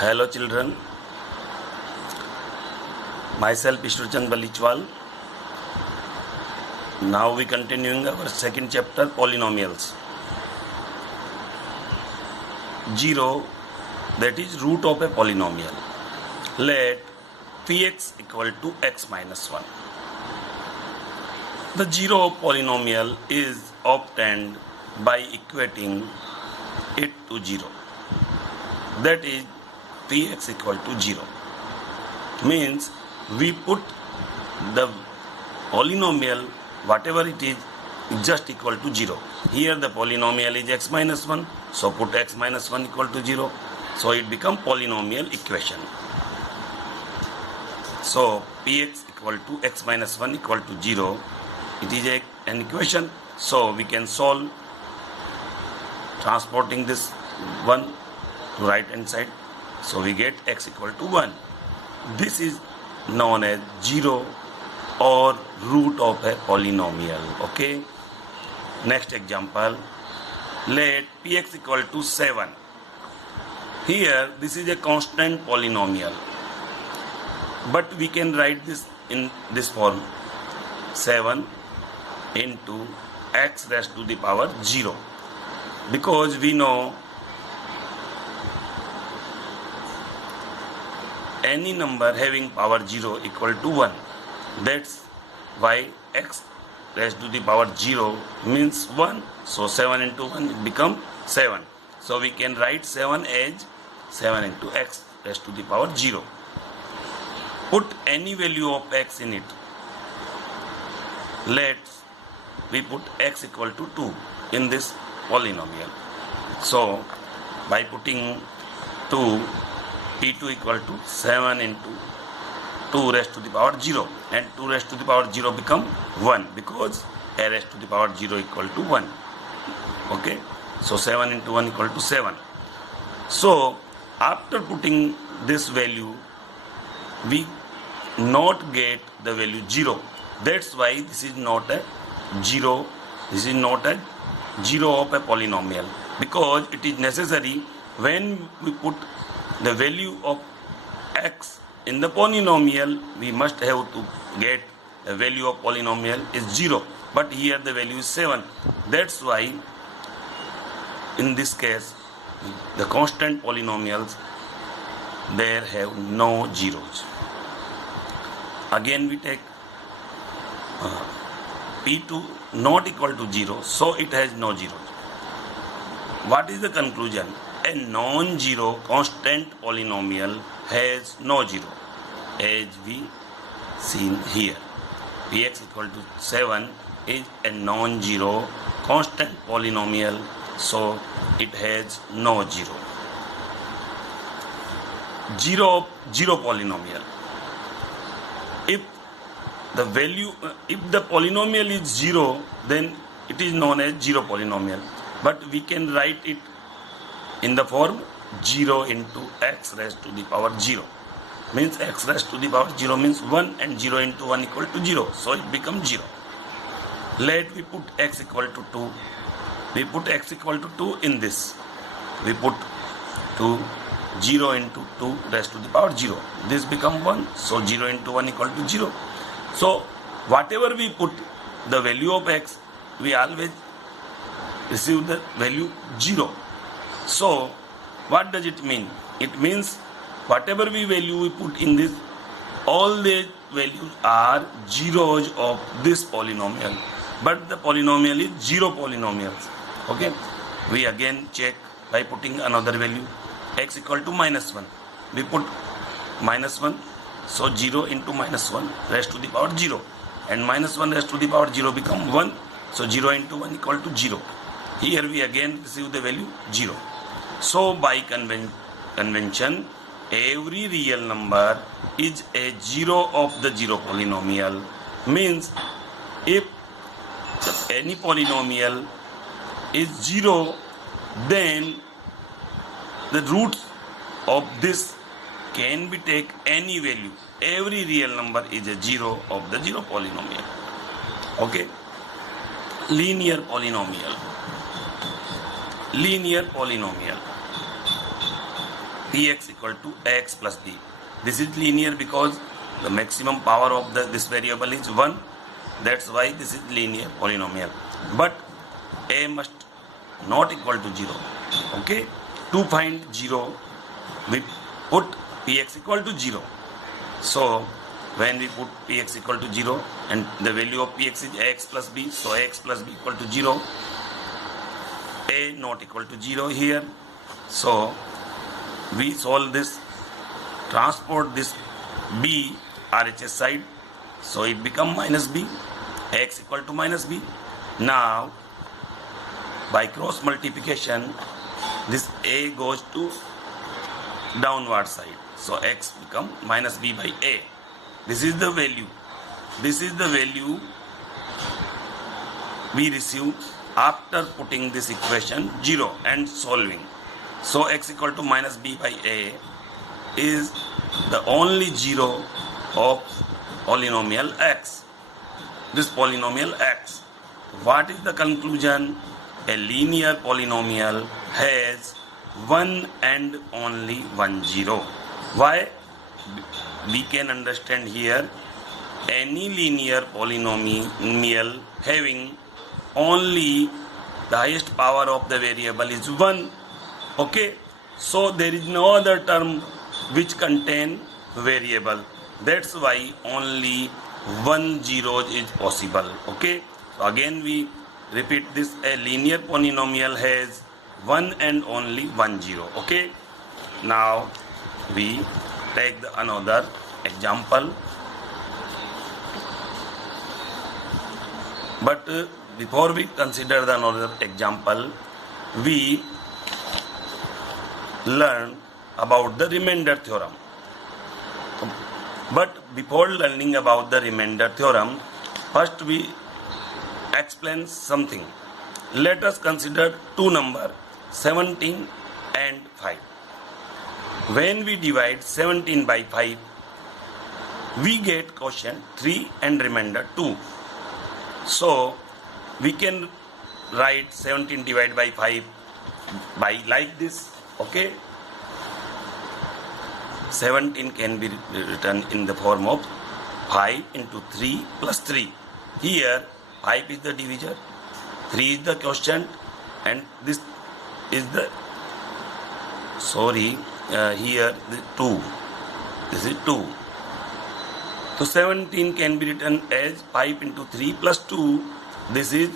Hello children, myself Ishwarchand Balichwal. Now we continuing our second chapter, polynomials. 0, that is root of a polynomial. Let px equal to x minus 1. The 0 of polynomial is obtained by equating it to 0. That is px equal to 0. Means we put the polynomial, whatever it is just equal to 0. Here the polynomial is x minus 1, so put x minus 1 equal to 0. So it become polynomial equation. So px equal to x minus 1 equal to 0. It is an equation. So we can solve transporting this 1 to right hand side. So we get x equal to 1. This is known as 0 or root of a polynomial. Okay. Next example. Let px equal to 7. Here this is a constant polynomial. But we can write this in this form. 7 into x raised to the power 0. Because we know any number having power 0 equal to 1. That's why x raised to the power 0 means 1. So 7 into 1 it become 7. So we can write 7 as 7 into x raised to the power 0. Put any value of x in it. Let's we put x equal to 2 in this polynomial. So by putting 2, p2 equal to 7 into 2 raised to the power 0, and 2 raised to the power 0 become 1 because a raised to the power 0 equal to 1. Okay, so 7 into 1 equal to 7. So after putting this value we not get the value 0. That's why this is not a 0. This is not a 0 of a polynomial, because it is necessary when we put the value of x in the polynomial, we must have to get the value of polynomial is 0. But here the value is 7. That's why in this case the constant polynomials, there have no zeros. Again we take p2 not equal to 0, so it has no zeros. What is the conclusion? A non-zero constant polynomial has no zero, as we seen here. Px equal to 7 is a non-zero constant polynomial, so it has no zero. Zero polynomial. If the polynomial is 0, then it is known as 0 polynomial. But we can write it in the form 0 into x raised to the power 0. Means x raised to the power 0 means 1, and 0 into 1 equal to 0. So it becomes 0. Let we put x equal to 2. We put x equal to 2 in this. We put 0 into 2 raised to the power 0. This become 1. So 0 into 1 equal to 0. So whatever we put the value of x, we always receive the value 0. So what does it mean? It means whatever value we put in this, all the values are zeros of this polynomial. But the polynomial is 0 polynomials. Okay. We again check by putting another value. X equal to minus 1. We put minus 1. So 0 into minus 1 raised to the power 0. And minus 1 raised to the power 0 become 1. So 0 into 1 equal to 0. Here we again receive the value 0. So by convention, every real number is a 0 of the 0 polynomial. Means if any polynomial is 0, then the roots of this can be take any value. Every real number is a 0 of the 0 polynomial. Okay. Linear polynomial. px equal to ax plus b. This is linear because the maximum power of this variable is 1. That's why this is linear polynomial. But a must not equal to 0. Okay. To find 0, we put px equal to 0. So when we put px equal to 0 and the value of px is ax plus b, so ax plus b equal to 0, a not equal to 0 here. So we solve this, transport this b RHS side, so it become minus b, x equal to minus b. Now by cross multiplication, this a goes to downward side, so x become minus b by a. This is the value. This is the value we receive after putting this equation 0 and solving. So x equal to minus b by a is the only 0 of polynomial x. This polynomial x. What is the conclusion? A linear polynomial has one and only one 0. Why? We can understand here, any linear polynomial having only the highest power of the variable is 1. Okay, so there is no other term which contain variable. That's why only 1 0 is possible. Okay, so again we repeat this, a linear polynomial has one and only 1 0. Okay, now we take another example. But before we consider the another example, we learn about the remainder theorem. But before learning about the remainder theorem, first we explain something. Let us consider two numbers, 17 and 5. When we divide 17 by 5, we get quotient 3 and remainder 2. So we can write 17 divided by 5 by like this. Okay, 17 can be written in the form of 5 into 3 plus 3. Here 5 is the divisor, 3 is the quotient, and this is the here the 2. This is 2. So 17 can be written as 5 into 3 plus 2. This is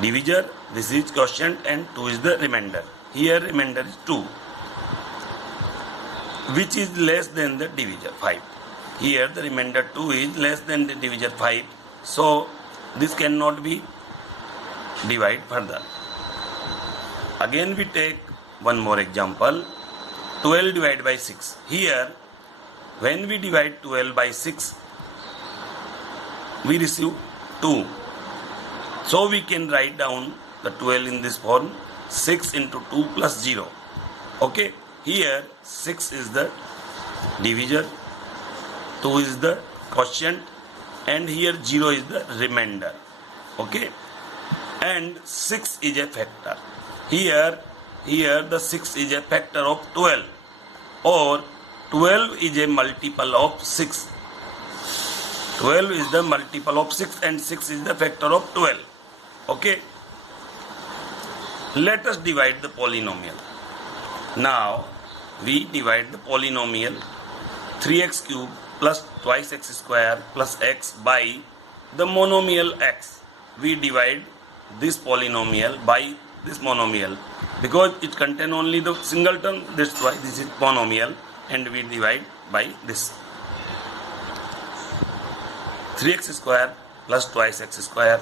divisor, this is quotient, and 2 is the remainder. Here remainder is 2, which is less than the divisor 5. Here the remainder 2 is less than the divisor 5. So this cannot be divided further. Again we take one more example, 12 divided by 6. Here when we divide 12 by 6, we receive 2. So we can write down the 12 in this form, 6 into 2 plus 0. Okay, here 6 is the divisor, 2 is the quotient, and here 0 is the remainder. Okay, and 6 is a factor. Here the 6 is a factor of 12, or 12 is a multiple of 6. 12 is the multiple of 6 and 6 is the factor of 12. Okay, let us divide the polynomial. Now we divide the polynomial 3x cube plus twice x square plus x by the monomial x. We divide this polynomial by this monomial because it contains only the single term. That's why this is monomial, and we divide by this 3x square plus twice x square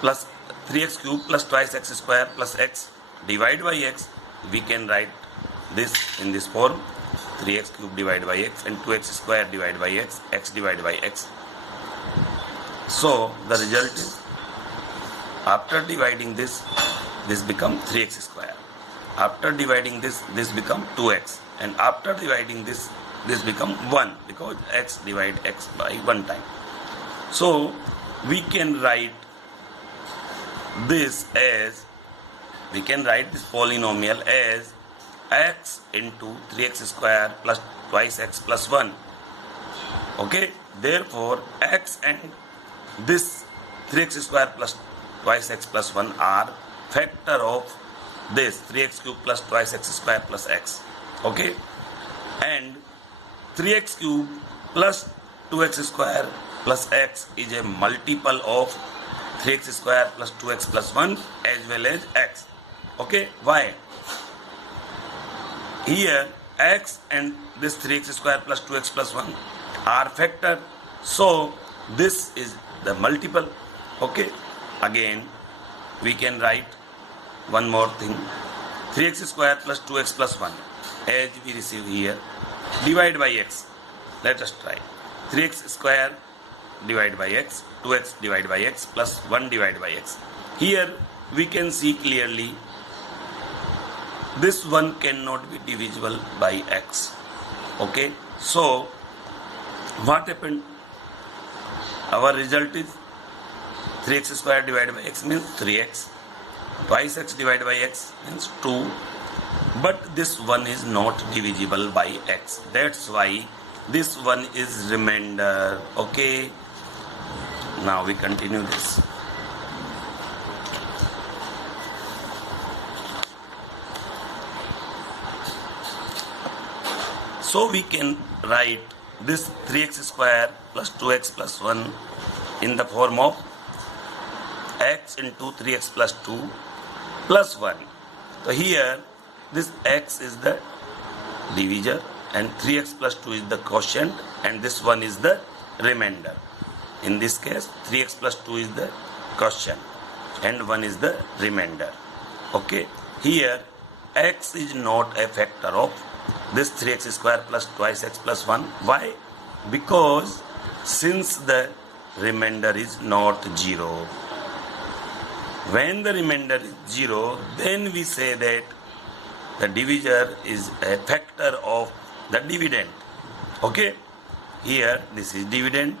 plus 3x cube plus twice x square plus x divided by x. We can write this in this form, 3x cube divided by x and 2x square divided by x, x divided by x. So the result is, after dividing this become 3x square. After dividing this become 2x, and after dividing this become 1 because x divide x by 1 time. So we can write this polynomial as x into 3x square plus twice x plus 1. Okay, therefore x and this 3x square plus twice x plus 1 are factor of this 3x cube plus twice x square plus x. Okay, and 3x cube plus 2x square plus x is a multiple of 3x square plus 2x plus 1 as well as x. Okay, why? Here x and this 3x square plus 2x plus 1 are factor, so this is the multiple. Okay, again we can write one more thing, 3x square plus 2x plus 1 as we receive here, divide by x. Let us try 3x square divided by x, 2x divided by x plus 1 divided by x. Here we can see clearly this one cannot be divisible by x. Okay, so what happened? Our result is 3x square divided by x means 3x, twice x divided by x means 2, but this one is not divisible by x. That's why this one is remainder. Okay, now we continue this. So we can write this 3x square plus 2x plus 1 in the form of x into 3x plus 2 plus 1. So here this x is the divisor and 3x plus 2 is the quotient and this one is the remainder. In this case 3x plus 2 is the quotient and 1 is the remainder. Okay, here x is not a factor of this 3x square plus twice x plus 1. Why? Because since the remainder is not 0. When the remainder is 0, then we say that the divisor is a factor of the dividend. Okay, here this is dividend,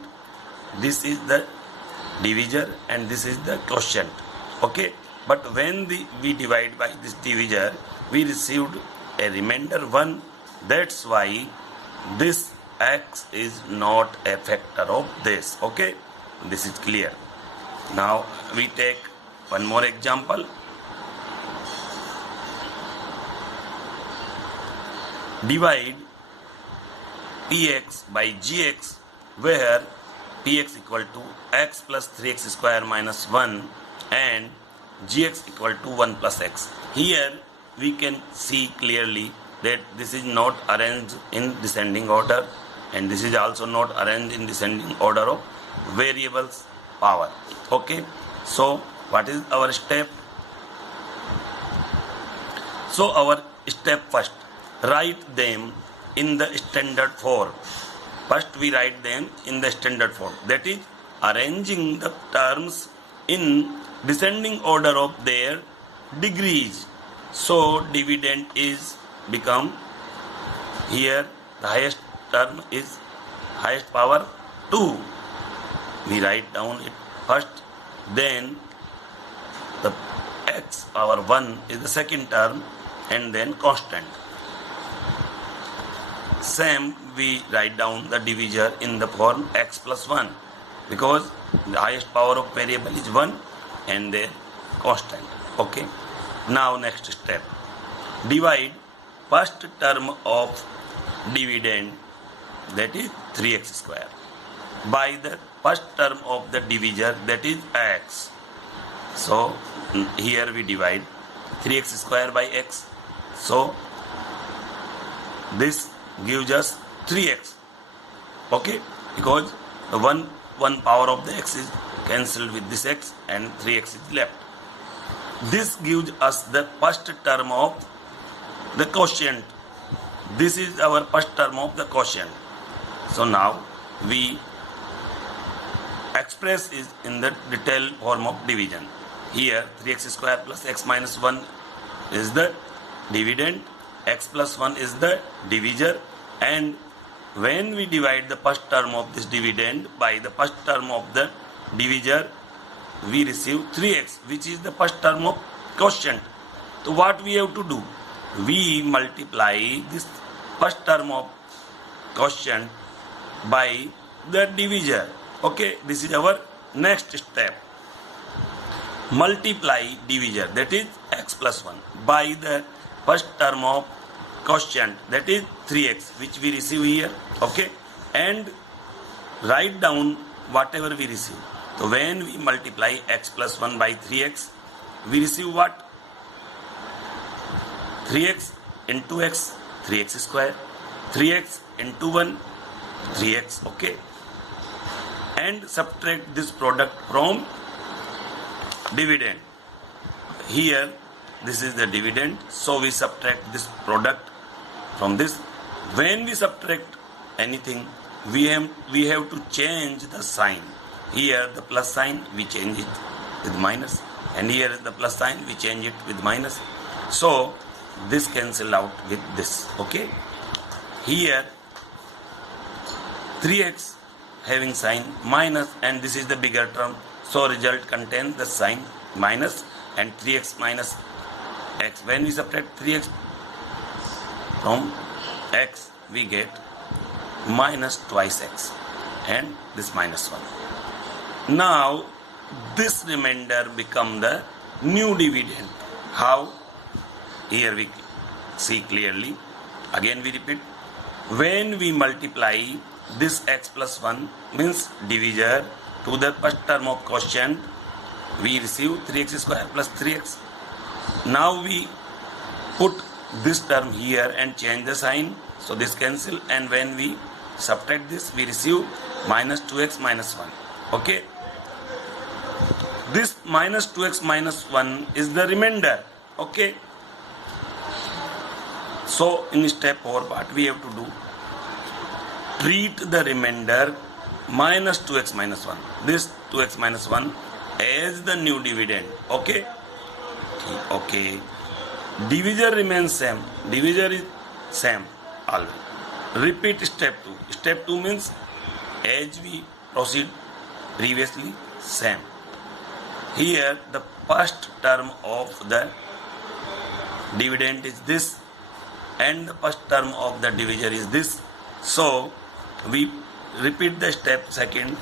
this is the divisor and this is the quotient. Okay, but when we divide by this divisor, we received a remainder 1. That's why this x is not a factor of this. Okay, this is clear. Now we take one more example. Divide px by gx, where px equal to x plus 3x square minus 1 and gx equal to 1 plus x. Here we can see clearly that this is not arranged in descending order and this is also not arranged in descending order of variables power. Okay, so what is our step? So our step first, write them in the standard form. First we write them in the standard form, that is arranging the terms in descending order of their degrees. So dividend is become, here the highest term is highest power 2. We write down it first, then the x power 1 is the second term and then constant. Same we write down the divisor in the form x plus 1 because the highest power of variable is 1 and then constant. Okay, now next step, divide first term of dividend, that is 3x square, by the first term of the divisor, that is x. So here we divide 3x square by x, so this gives us 3x. Okay, because the one power of the x is cancelled with this x and 3x is left. This gives us the first term of the quotient. This is our first term of the quotient. So now we express is in the detailed form of division. Here 3x square plus x minus 1 is the dividend, x plus 1 is the divisor, and when we divide the first term of this dividend by the first term of the divisor, we receive 3x, which is the first term of quotient. So what we have to do? we multiply this first term of quotient by the divisor. Okay, this is our next step. Multiply divisor, that is x plus 1, by the first term of quotient, that is 3x, which we receive here. Okay, and write down whatever we receive. So when we multiply x plus 1 by 3x, we receive what? 3x into x, 3x square. 3x into 1, 3x. Okay, and subtract this product from dividend. Here this is the dividend, so we subtract this product from this. When we subtract anything, we have to change the sign. Here the plus sign, we change it with minus, and here the plus sign, we change it with minus. So this cancel out with this. Okay, here 3x having sign minus, and this is the bigger term, so result contains the sign minus, and 3x minus x. When we subtract 3x from x, we get minus twice x, and this minus 1. Now this remainder become the new dividend. How? Here we see clearly. Again we repeat. When we multiply this x plus 1 means divisor to the first term of quotient, we receive 3x square plus 3x. Now we put this term here and change the sign, so this cancel, and when we subtract this, we receive minus 2x minus 1. Okay, this minus 2x minus 1 is the remainder. Okay, so in step 4 what we have to do? Treat the remainder minus 2x minus 1, this 2x minus 1, as the new dividend. Okay, okay, divisor remains same, divisor is same always. Repeat step 2. Step 2 means as we proceed previously, same. Here the first term of the dividend is this, and the first term of the divisor is this. So we repeat the step second.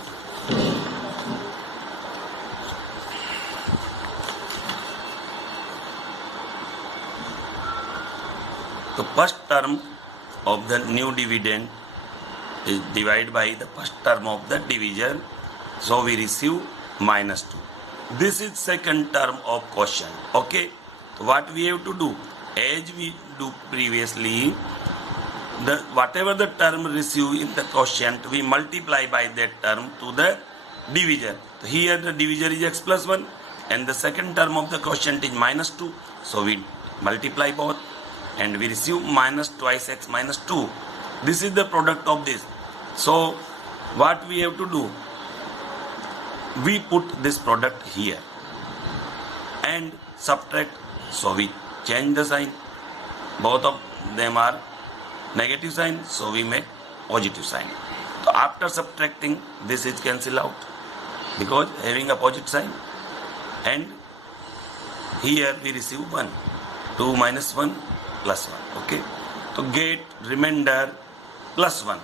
The first term of the new dividend is divided by the first term of the divisor, so we receive minus 2. This is second term of quotient. Okay, what we have to do? As we do previously, whatever the term received in the quotient, we multiply by that term to the divisor. So here the divisor is x plus 1, and the second term of the quotient is minus 2. So we multiply both, and we receive minus twice x minus 2. This is the product of this. So what we have to do? We put this product here and subtract. So we change the sign. Both of them are negative sign, so we make positive sign. So after subtracting, this is cancel out because having a positive sign, and here we receive 1. 2 minus 1 plus 1. Okay, to get remainder plus 1.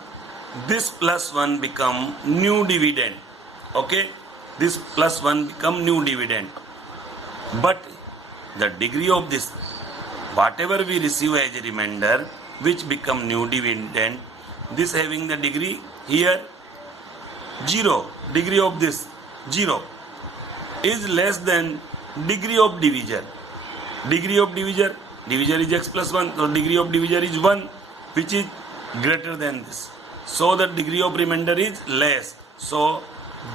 This plus 1 become new dividend. Okay, this plus 1 become new dividend. But the degree of this, whatever we receive as a remainder, which become new dividend, this having the degree here 0, degree of this 0 is less than degree of divisor. Degree of divisor is x plus 1, so degree of divisor is 1, which is greater than this. So the degree of remainder is less. So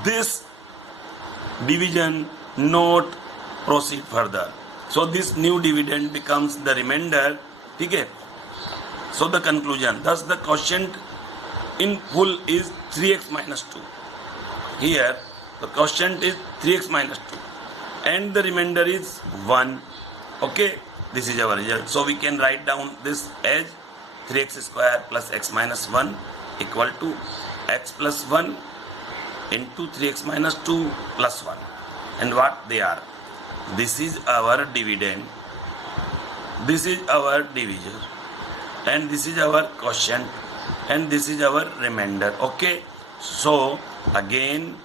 this division not proceed further. So this new dividend becomes the remainder. Okay. So the conclusion, thus the quotient in full is 3x minus 2. Here the quotient is 3x minus 2 and the remainder is 1. Okay, this is our result. So we can write down this as 3x square plus x minus 1 equal to x plus 1 into 3x minus 2 plus 1. And what they are? This is our dividend This is our divisor, and this is our quotient, and this is our remainder. Okay, so again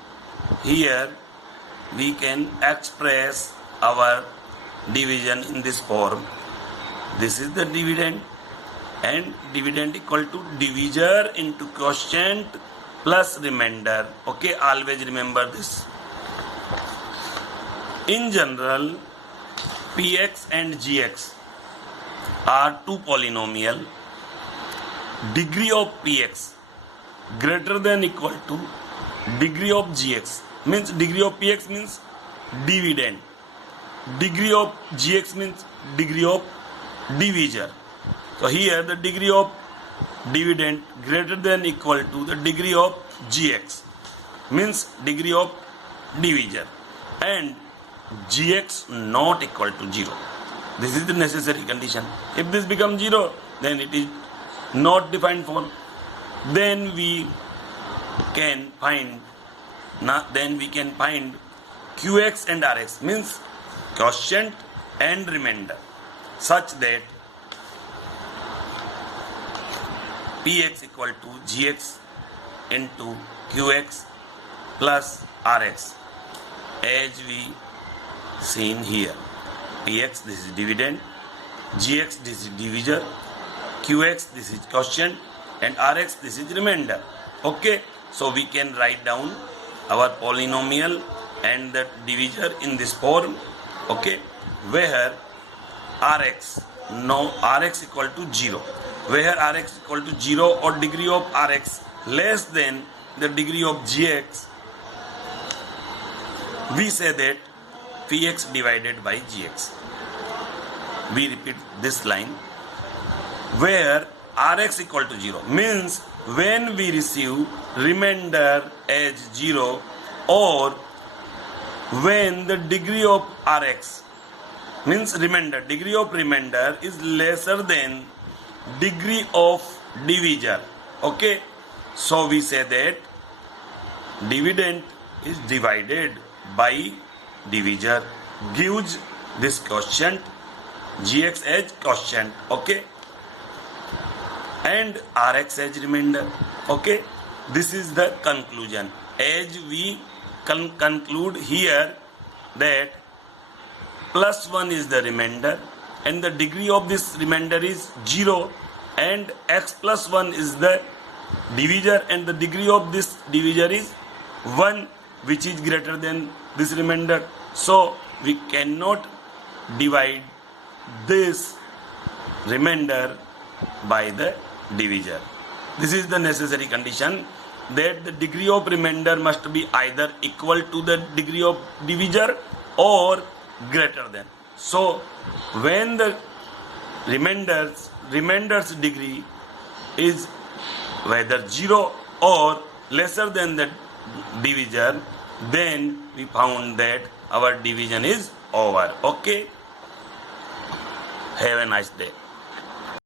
here we can express our division in this form. This is the dividend, and dividend equal to divisor into quotient plus remainder. Okay, always remember this. In general, px and gx are two polynomial. Degree of px greater than equal to degree of gx, means degree of px means dividend, degree of gx means degree of divisor. So here the degree of dividend greater than equal to the degree of gx, means degree of divisor, and gx not equal to 0. This is the necessary condition. If this becomes 0, then it is not defined form. Then we can find qx and rx, means quotient and remainder, such that px equal to gx into qx plus rx, as we seen here. Px, this is dividend, gx, this is divisor, qx, this is quotient, and rx, this is remainder. Okay, so we can write down our polynomial and the divisor in this form. Okay, where rx equal to 0, where rx equal to 0 or degree of rx less than the degree of gx, we say that px divided by gx. We repeat this line. Where rx equal to 0 means when we receive remainder as 0, or when the degree of rx means remainder, degree of remainder is lesser than degree of divisor. Okay, so we say that dividend is divided by divisor, gives this quotient gx as quotient. Okay, and rx as remainder. Okay, this is the conclusion. As we conclude here that plus 1 is the remainder, and the degree of this remainder is 0, and x plus 1 is the divisor, and the degree of this divisor is 1, which is greater than this remainder. So we cannot divide this remainder by the divisor. This is the necessary condition, that the degree of remainder must be either equal to the degree of divisor or greater than. So when the remainder's degree is whether 0 or lesser than the divisor, then we found that our division is over. Okay, have a nice day.